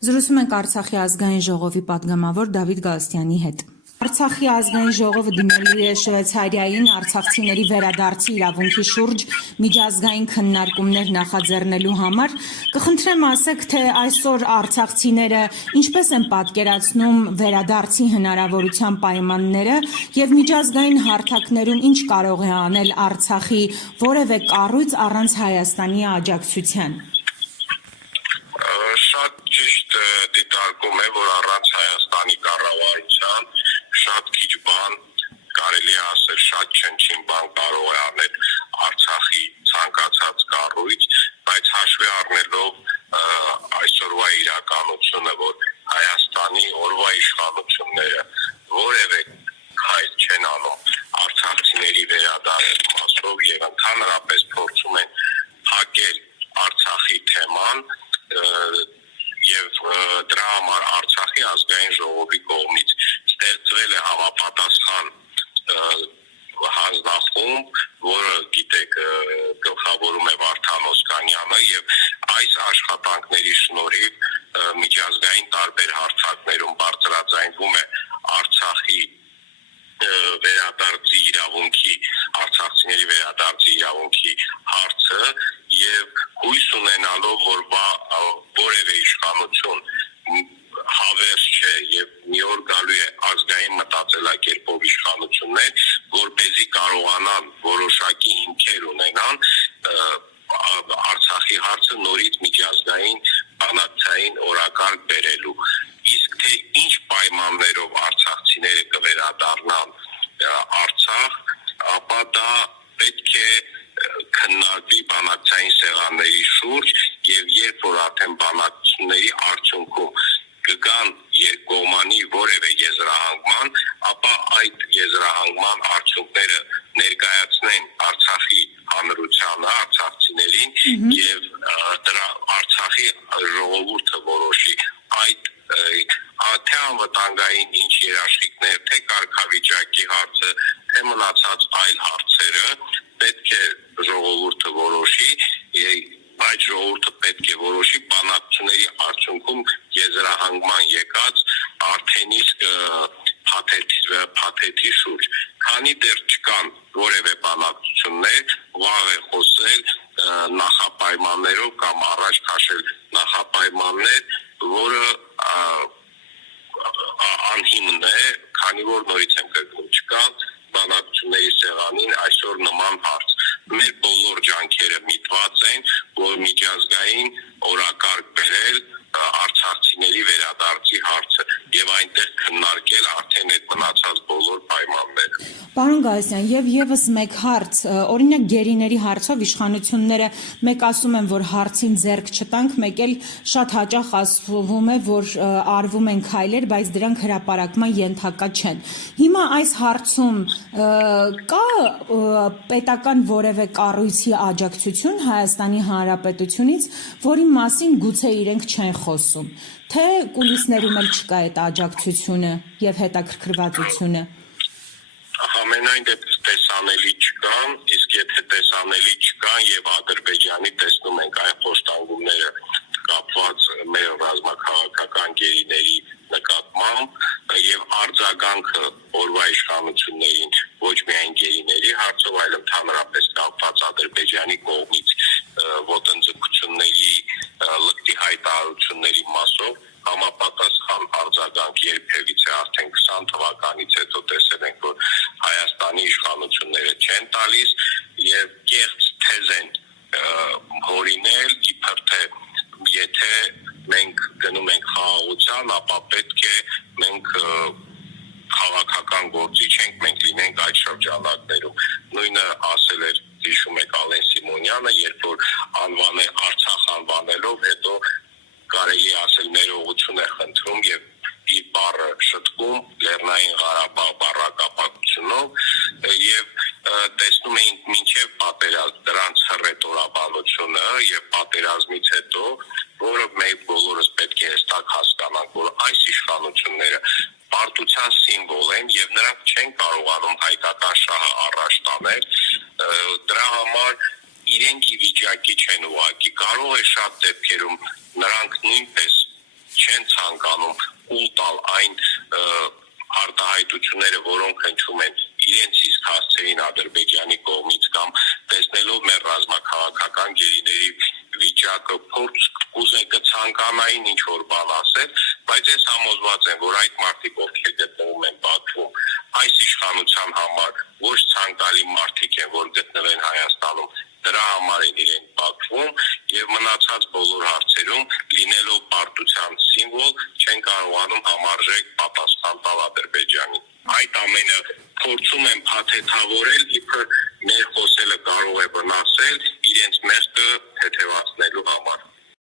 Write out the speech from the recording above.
Զրուցում ենք Արցախի ազգային ժողովի պատգամավոր Դավիթ Գալստյանի հետ։ Արցախի ազգային ժողովը դիմելու է Շվեյցարիային արցախցիների վերադարձի իրավունքի շուրջ միջազգային քննարկումներ նախաձեռնելու համար։ Կխնդրեմ ասեք, թե այսօր արցախցիները ինչպես են պատկերացնում վերադարձի հնարավորության պայմանները եւ միջազգային հարթակներում ինչ կարող է անել Արցախի որևէ կառույց առանց Հայաստանի աջակցության։ Շատ ճիշտ դիտարկում է, որ առանց Հայաստանի կառավարության շատ քիչ բան, կարելի է ասել շատ չնչին բան կարող է անել Արցախի ցանկացած կառույց, բայց հաշվի առնելով այսօրվա իրականությունը, որ Հայաստանի օրվա իշխանությունները որևէ քայլ չեն անում արցախցիների վերադարձի մասով եւ ընդհանրապես փորձում են փակել Արցախի թեման, եւ դրա համար Արցախի ազգային ժողովի կողմից ստեղծվել է համապատասխան հանձնախումբ, որը գիտեք գլխավորում է Վարդան Օսկանյանը եւ այս աշխատանքների շնորհիվ միջազգային տարբեր հարթակներում բարձրաձայնվում է Արցախի վերադարձի իրավունքի, արցախցիների վերադարձի իրավունքի հարցը եւ հույս ունենալով, որ որևէ իշխանություն հավերժ չէ եւ մի օր գալու է ազգային մտածելակերպով իշխանություններ, որպեսզի կարողանան որոշակի հիմքեր ունենան Արցախի հարցը նորից միջազգային բանակցային օրակարգ բերելու։ Իսկ թե ինչ պայմաններով արցախցիները կվերադառնան Արցախ, ապա դա պետք է քննարկվի բանակցային սեղանների շուրջ եւ երբ որ արդեն բանակցությունների արդյունքում կգան երկկողմանի որևէ եզրահանգման, ապա այդ եզրահանգման արդյունքները ներկայացնեն Արցախի հանրությանը, արցախցիներին եւ դրա Արցախի ժողովուրդը որոշի այդ թե անվտանգային ինչ երաշխիքներ, թե կարգավիճակի հարցը, թե մնացած այլ հարցերը պետք է ժողովուրդը որոշի, այդ ժողովուրդը պետք է որոշի բանակցությունների արդյունքում եզրահանգման եկած արդեն իսկ փաթեթի շուրջ։ Քանի դեռ չկան որևէ բանակցություններ, վաղ է խոսել նախապայմաններով կամ առաջ քաշել նախապայմաններ, որը անհիմն է, քանի որ նորից եմ կրկնում, չկան բանակցությունների սեղանին այսօր նման հարց։ Մեր բոլոր ջանքերը միտված են, որ միջազգային օրակարգ բերել արցախցիների վերադարձի հարցը եւ այնտեղ քննարկել արդեն այդ մնացած բոլոր պայմանները։ Պարոն Գալստյան, եւ եւս մեկ հարց, օրինակ գերիների հարցով իշխանությունները մեկ ասում են, որ հարցին ձեռք չտանք, մեկ էլ շատ հաճախ ասվում է, որ արվում են քայլեր, բայց դրանք հրապարակման ենթակա չեն։ Հիմա այս հարցում կա պետական որևէ կառույցի աջակցություն Հայաստանի Հանրապետությունից, որի մասին գուցե իրենք չեն խոսում, թե կուլիսներում էլ չկա այդ աջակցությունը եւ հետաքրքրվածությունը։ Ամենայն դեպս տեսանելի չկան, իսկ եթե տեսանելի չկան եւ Ադրբեջանի տեսնում ենք այն խոշտանգումները կապված մեր ռազմաքաղաքական գերիների նկատմամբ եւ արձագանքը օրվա իշխանություններին ոչ միայն գերիների հարցով, այլ ընդհանրապես կապված Ադրբեջանի կողմից ոտնձգությունների լկտի հայտարարությունների մասով համապատասխան արձագանք երբևիցե արդեն 20 թվականից հետո տեսել ենք, որ Հայաստանի իշխանությունները չեն տալիս եւ կեղծ թեզ են հորինել, իբր թե եթե մենք գնում ենք խաղաղության, ապա պետք է մենք քաղաքական գործիչ ենք, մենք լինենք այդ շրջանակներում։ Նույնը ասել էր, հիշում եք, Ալեն Սիմոնյանը, երբ որ Արցախ անվանելով հետո կարելի ասել ներողություն է խնդրում եւ իր բառը շտկում Լեռնային Ղարաբաղ բառակապակցությունով եւ տեսնում էինք մինչեւ պատերազմ դրանց հռետորաբանությունը եւ պատերազմից հետո, որը մենք բոլորս պետք է հստակ հասկանանք, որ այս իշխանությունները պարտության սիմվոլ են եւ նրանք չեն կարողանում հայկական շահը առաջ տանել, դրա համար իրենք ի վիճակի չեն ուղղակի, կարող է շատ դեպքերում նրանք նույնպես չեն Հայաստանում ուլ տալ այն արտահայտությունները, որոնք հնչում են իրենց իսկ հասցեին Ադրբեջանի կողմից կամ տեսնելով մեր ռազմաքաղաքական գերիների վիճակը փորձ կուզե կցանկանային ինչ որ բան ասել, բայց ես համոզված եմ, որ այդ մարդիկ, ովքեր գտնվում են Բաքվում, այս իշխանության համար ոչ ցանկալի մարդիկ են, որ գտնվեն Հայաստանում, դրա համար են իրենք Բաքվում եւ մնացած բոլոր հարցերում լինելով պարտության սիմվոլ չեն կարողանում համարժեք պատասխան տալ Ադրբեջանին։ Այդ ամենը փորձում են փաթեթավորել, իբր մեր խոսելը կարող է վնասել իրենց մեղքը թեթևացնելու համար։